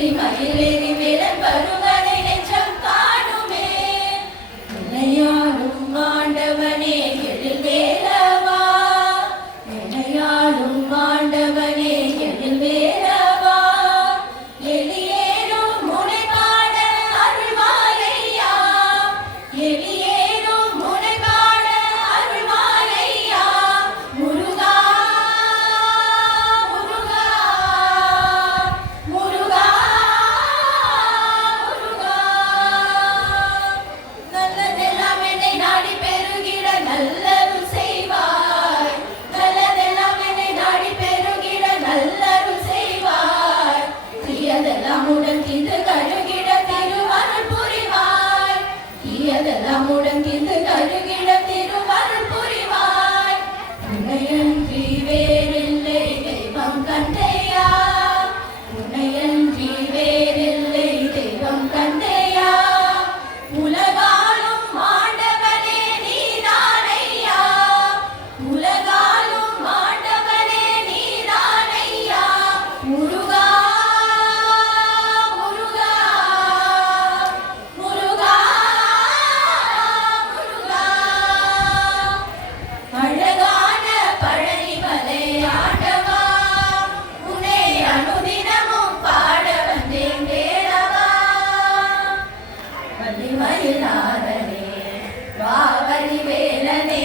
வெள்ளி மயில் ஏறி மணிமயிலாதனே வாவரி வேலனே